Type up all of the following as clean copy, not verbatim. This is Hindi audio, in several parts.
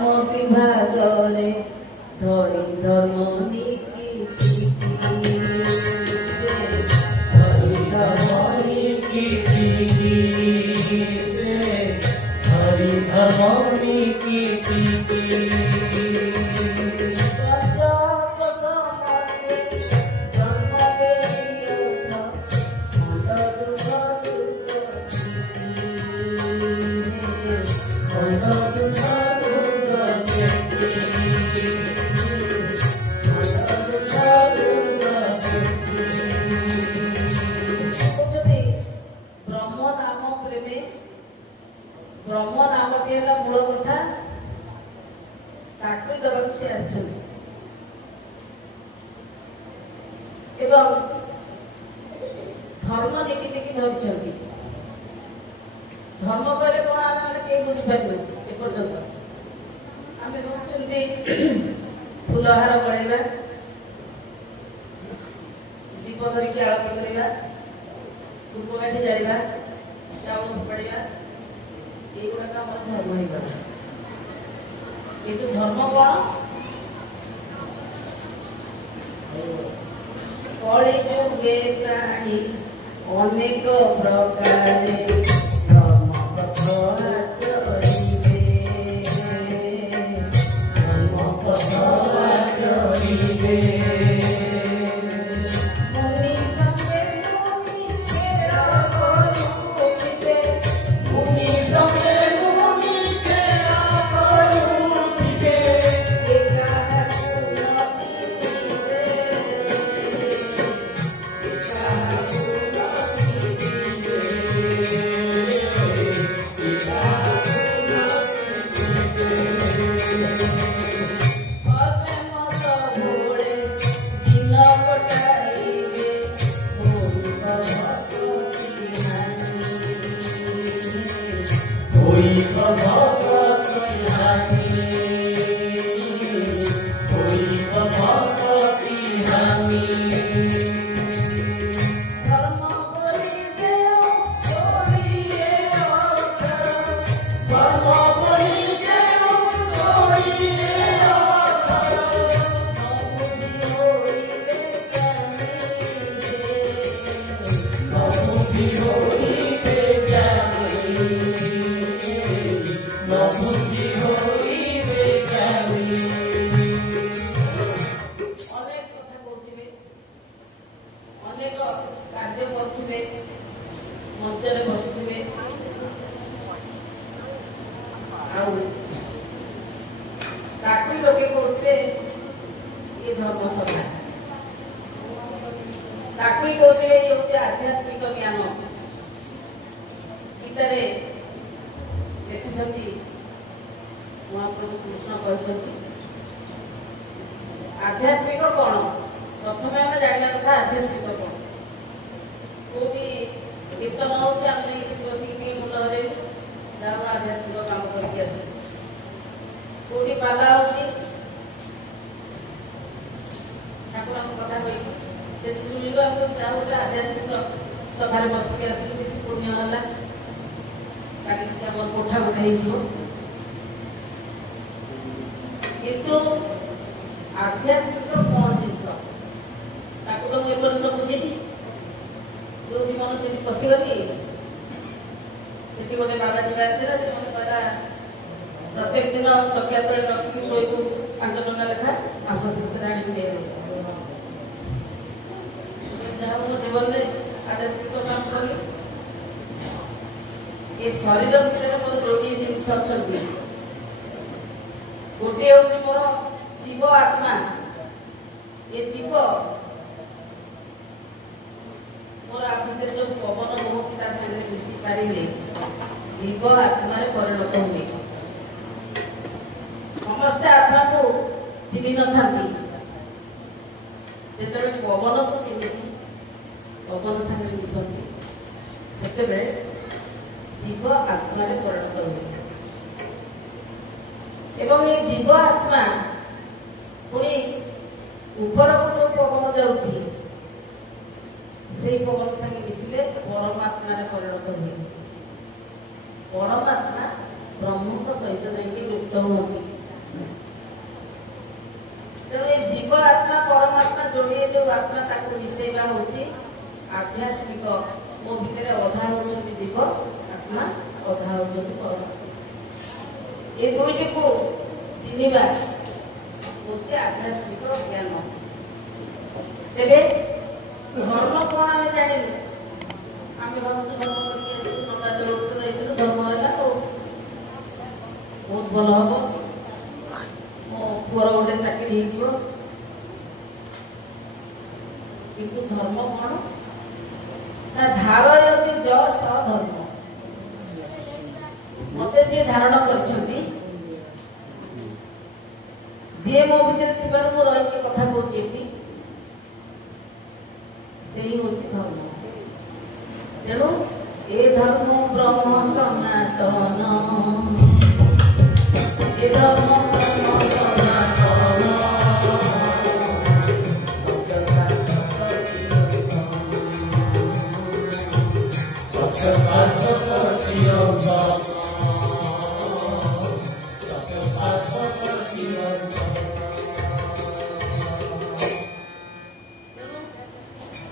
धर्म विभाग रे धरी धर्म नीति धरी धर्म नीति से धरी धर्म नीति ब्रह्म नाम टी मूल कथा ताकि दबाक से एवं धर्म नीति नीति धरी धर्म कहले कौन आम मैंने कहीं बुझीपार एपर्तंत आम भावुँ फुलहार गलैवा दीप धरिक आरती करवा धूपकाठी जाइवा चाउल फोपाड़ा युवाक धर्म होगा किंतु धर्म कौन कली जुगे प्राणी अनेक प्रकार धर्म पथ आचरिबे धर्म पथ आचरिबे आध्यात्मिक ज्ञान गीतारे लिखिछंती महाप्रभु कृष्ण कहते आध्यात्मिक कौन प्रथम आम जाना कथा आध्यात्मिक कौन कौटी कीर्तन होती आम नहीं मुंड हर आध्यात्मिक काम करके आसे कौटी पाला होती ठाकुर कथा कही शुणा गोटे आध्यात्मिक सभा बसिक आस पुण्य है कोठा गोटे किंतु आध्यात्मिक कौन जिन तो मुझे बुझीनी जो मन से पशिगली से गोटे बाबा जी से मत कहला प्रत्येक दिन तकिया तले रखिक शोबू 5 टका लेखा मास शेष आने मो जीवन में आध्यात्मिक काम करी ये शरीर भितर मोर जोड़ी जिन अच्छा गोटे हूँ मोर जीव आत्मा ये जीव मोर भितर जो पवन बहुत मिसी पारे जीव आत्मा परिणत हुए समस्त आत्मा को चिन्ह न था पवन को चिन्ह पवन सागर मिशंती से जीव आत्मा परिणत हुए एवं ये जीव आत्मा पुणी ऊपर को पवन जाऊँगी से पवन संगे मिसिले परमात्मा परिणत हुए परमात्मा ब्रह्म सहित जाकि युक्त होती ଚିହ୍ନିବା ହେଉଛି ଆଧ୍ୟାତ୍ମିକ ଜ୍ଞାନ। ତେବେ ଧର୍ମ କ'ଣ ଆମେ ଜାଣିଲୁ? ଆମେ ଭାବୁଛୁ ଧର୍ମ କରିକି ଆସିଲୁ, ନଣ୍ଡା ଦେଉଛୁ ଯାଇଥିଲୁ, ଧର୍ମ ହେଲା ଆଉ ବହୁତ ଭଲ ହବ, ମୋ ପୁଅର ଗୋଟେ ଚାକିରି ହେଇଯିବ। କିନ୍ତୁ ଧର୍ମ କ'ଣ ନା ଧାରୟତି ଯଶ ଧର୍ମ। ମତେ ଯିଏ ଧାରଣ କରିଛନ୍ତି, ଯିଏ ମୋ ଭିତରେ ଥିବାରୁ ମୁଁ ରହିକି କଥା କହୁଛି ଏଠି, ସେଇ ହଉଛି ଧର୍ମ। ତେଣୁ ଏ ଧର୍ମ ବ୍ରହ୍ମ ସନାତନ, ଏ ଧର୍ମ ବ୍ରହ୍ମ ସନାତନ,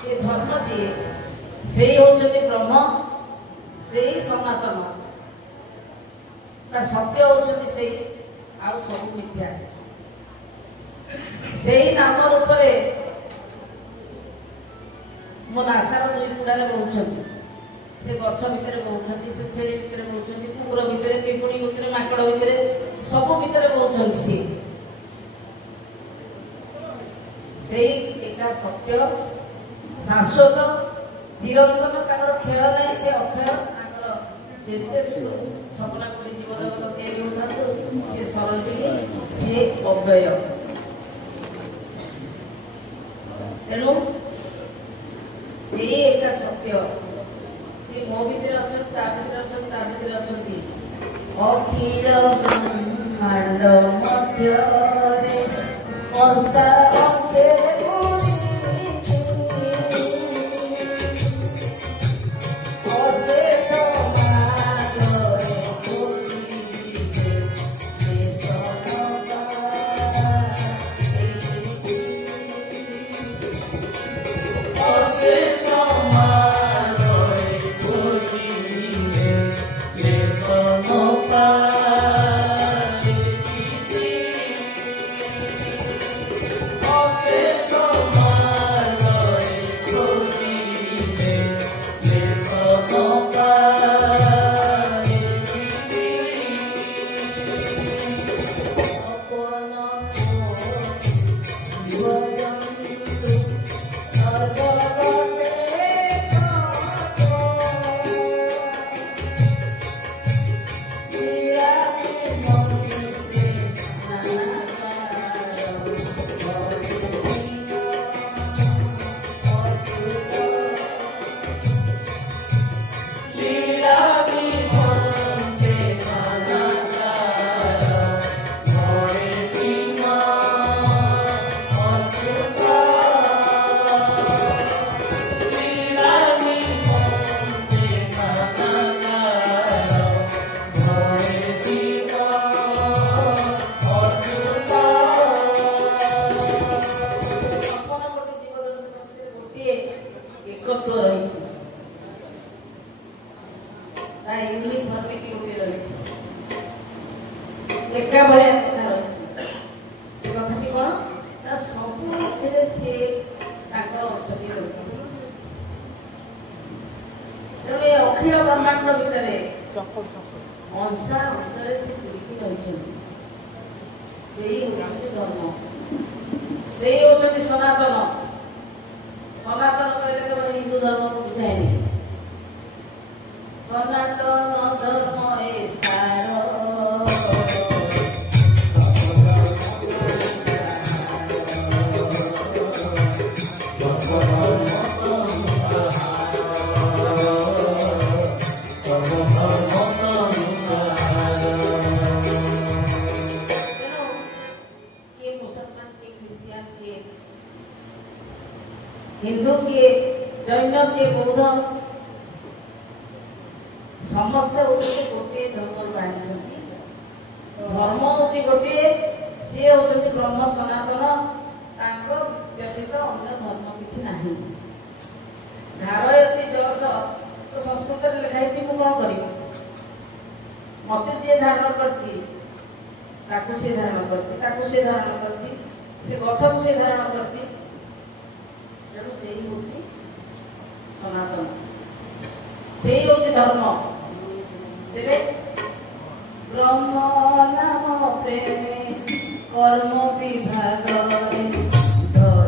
ସେ ଧର୍ମ ଯିଏ ସେଇ ହଉଛନ୍ତି ବ୍ରହ୍ମ, ସେଇ ସନାତନ ବା ସତ୍ୟ ହଉଛନ୍ତି ସେଇ, ଆଉ ସବୁ ମିଥ୍ୟା। ସେଇ ନାମ ରୂପରେ ମୋ ନାସାର ଦୁଇ ପୁଡ଼ାରେ ବହୁଛନ୍ତି, ସେ ଗଛ ଭିତରେ ବହୁଛନ୍ତି, ସେ ଛେଳି ଭିତରେ ବହୁଛନ୍ତି, କୁକୁର ଭିତରେ, ପିମ୍ପୁଡ଼ି ଭିତରେ, ମାଙ୍କଡ଼ ଭିତରେ, ସବୁ ଭିତରେ ବହୁଛନ୍ତି। ସିଏ ସେଇ ଏକା ସତ୍ୟ, ଶାଶ୍ୱତ, ଚିରନ୍ତନ, ତାଙ୍କର କ୍ଷୟ ନାହିଁ, ସେ ଅକ୍ଷୟ। ତାଙ୍କର ଯେତେ ଛପନା କୋଟି ଜୀବଜଗତ ତିଆରି ହେଉଥାନ୍ତୁ, ସେ ସରଜିନୀ, ସିଏ ଅବ୍ୟୟ। ତେଣୁ ସେଇ ଏକା ସତ୍ୟ, ସେ ମୋ ଭିତରେ ଅଛନ୍ତି, ତା ଭିତରେ ଅଛନ୍ତି, ତା ଭିତରେ ଅଛନ୍ତି। ଅଖିଳ ବ୍ରହ୍ମାଣ୍ଡ ମଧ୍ୟରେ ଅସାରେ ଏକା ଭଳିଆ କଥା ରହିଛି। ସେ କଥାଟି କ'ଣ ନା ସବୁଥିରେ ସେ ତାଙ୍କର ଅଂଶଟି ରହିଛି। ତେଣୁ ଏ ଅଖିଳ ବ୍ରହ୍ମାଣ୍ଡ ଭିତରେ ଅଂଶା ଅଂଶରେ ସେ ପୂରିକି ରହିଛନ୍ତି। ସେଇ ହଉଛନ୍ତି ଧର୍ମ, ସେଇ ହଉଛନ୍ତି ସନାତନ। ସନାତନ କହିଲେ କେବଳ ହିନ୍ଦୁ ଧର୍ମକୁ ବୁଝାଏନି। ସନାତନ ଧର୍ମ ଏ ସାର, हिंदू किए, जैन किए, बौद्ध, समस्त गोटे धर्म बाहरी। धर्म होती गोटे, सी होती ब्रह्म सनातन, व्यतीत अन्य धर्म किसी नहीं। धारयति जस तो संस्कृत लिखाई, मु कौन कर मत जी धारण कर ताकू से धारण करती ताकू से धारण करती से गछ को से धारण करती तेणु से ही होती सनातन से ही होती धर्म तेरे ब्रह्म नाम प्रेमे कर्म विभाग धरी धरणी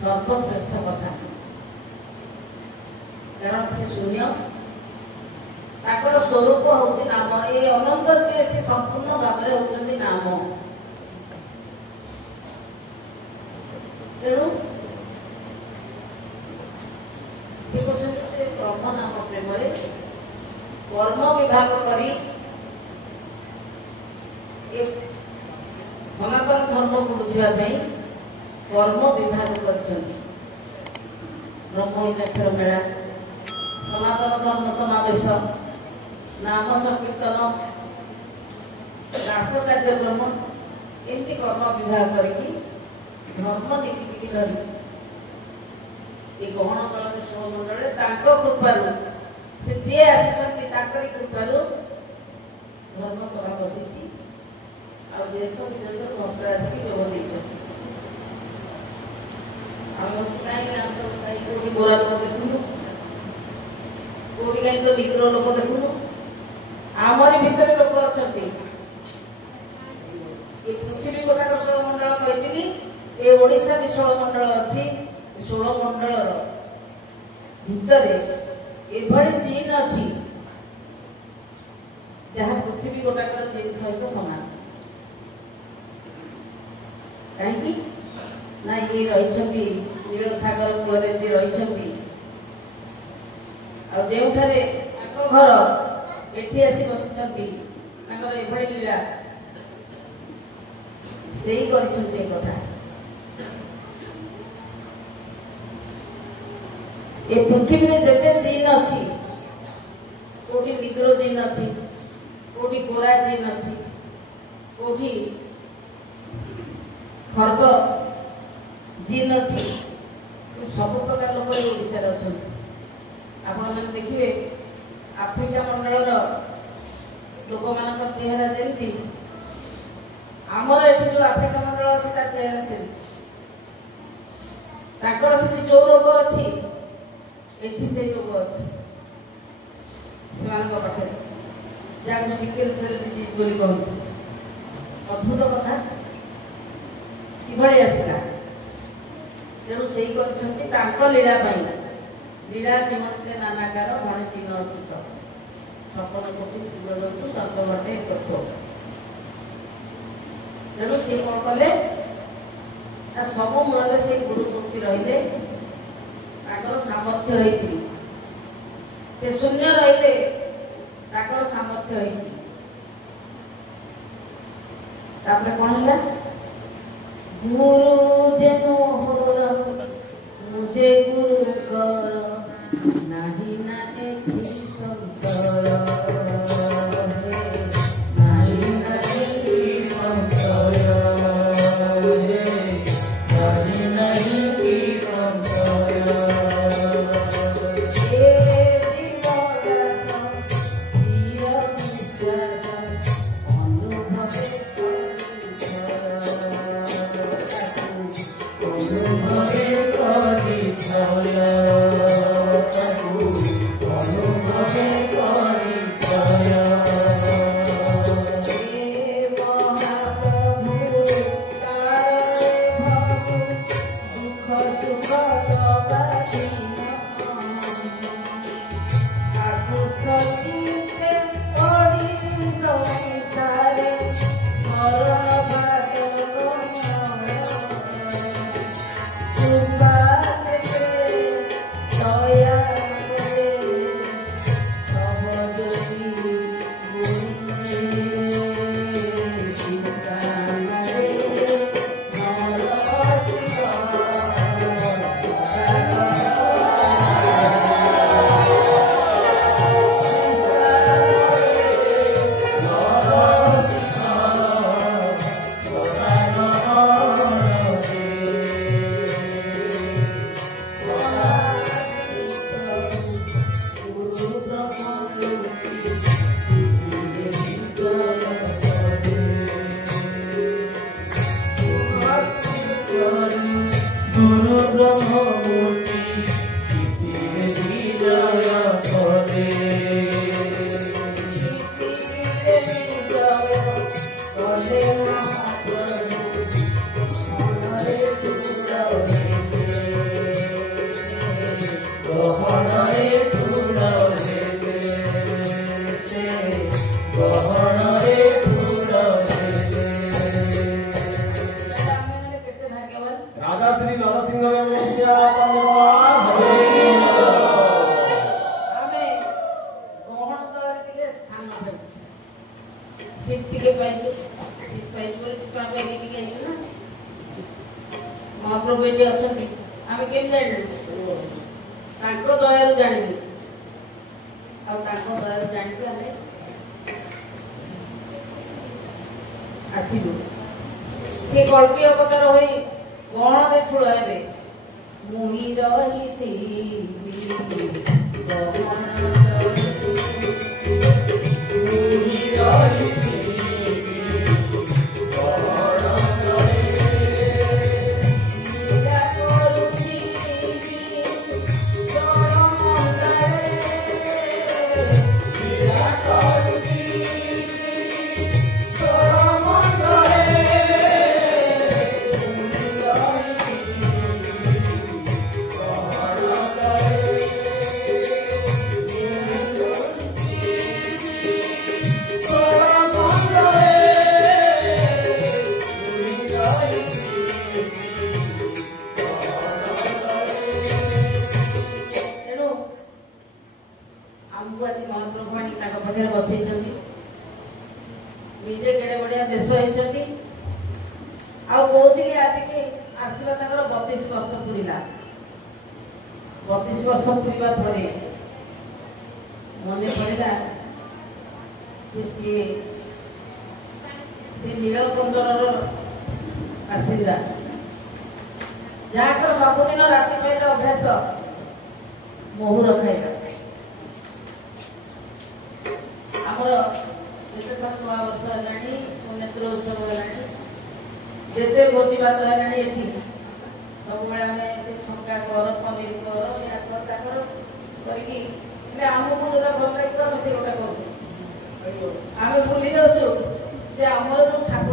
सर्वश्रेष्ठ कथा कारण से शून्य ताकर स्वरूप होती नाम ये अनंत जी से संपूर्ण भाव में होती नाम तेणु से ब्रह्म नाम प्रेम कर्म विभाग करी सनातन धर्म को बुझापी कर्म विभाग कर ब्रह्म इनाक्षर मेला सनातन धर्म समावेश नाम संकीर्तन दास कार्यक्रम एमती कर्म विभाग करके धर्म नीति धरी ये गहन कल षोलमंडल कृपारू से जी आसी कृपारू धर्म सभा बसी आ देश विदेश भक्त आसिक जोग दे कहीं गोरा लोक देखुनु कौटी कहीं तो निग्रो लोक देखुनु आमरी भितर लोक अच्छा ये पृथ्वी गोटाक षोलमंडल कहती ये ओडिशा भी षोलमंडल अच्छी षोलमंडल भितर एभली जीन अच्छी जहाँ पृथ्वी गोटाक जीन सहित समान कहीं ना ये रही नील सागर कूल जी रही आउठारे घर एठी आसी बसी एभली लीला से ही कथा ये पृथ्वी में जिते जीन अच्छी कोठी निग्रो जीन अच्छी कोठी गोरा जीन अच्छी कोठी खर्ब जीन अच्छी सब प्रकार लोक ओडिशा अच्छा आपण देखिए आफ्रिका मंडल लोक मान चेहरा जमी आमर ये जो आफ्रिका मंडल अच्छी तार चेहरा से जो रोग अच्छी एठी से रोग अच्छी पाखे जहाँ सिकल सेल डिजीज बोली कहते अद्भुत कथा कि आसला तेणु से लीला लीला निमंते नानाकार मणि तीन अच्युत छपन कोटी जीवजंतु सर्वघटे एकत्व तेणु सी कौन कले सब मूल से गुरुमूर्ति रहिले सामर्थ्य होती शून्य रहिले सामर्थ्य होती कौन है गुरु जेनु होर मुझे गुरु कर नहीं ना एथि संसार नहीं ना एथि संसार नहीं नहीं की संसार महाप्रभु ये अच्छा आम के दयालु जानी दयालु जानी आसलु सी कल्की अवतार हो गहन ठूल हे मुही निजे केड़े बढ़िया देश होती आउली आसवा 32 वर्ष पूरा 32 वर्ष पूरा पर मन पड़ा सी नीलकंठर बासिंदा जहाँ सबुदिन राति पाइले अभ्यास महुर खाइला आमर नुआ वर्ष है पुण्यत्र उत्सव है जिते भोजी भात है सब छंका कर पनीर कर या कर आमको जो भल लगे आम से गोटा कर ଆମେ ଭୁଲି ଯାଉଛୁ ଯେ ଆମର ଯେଉଁ ଠାକୁର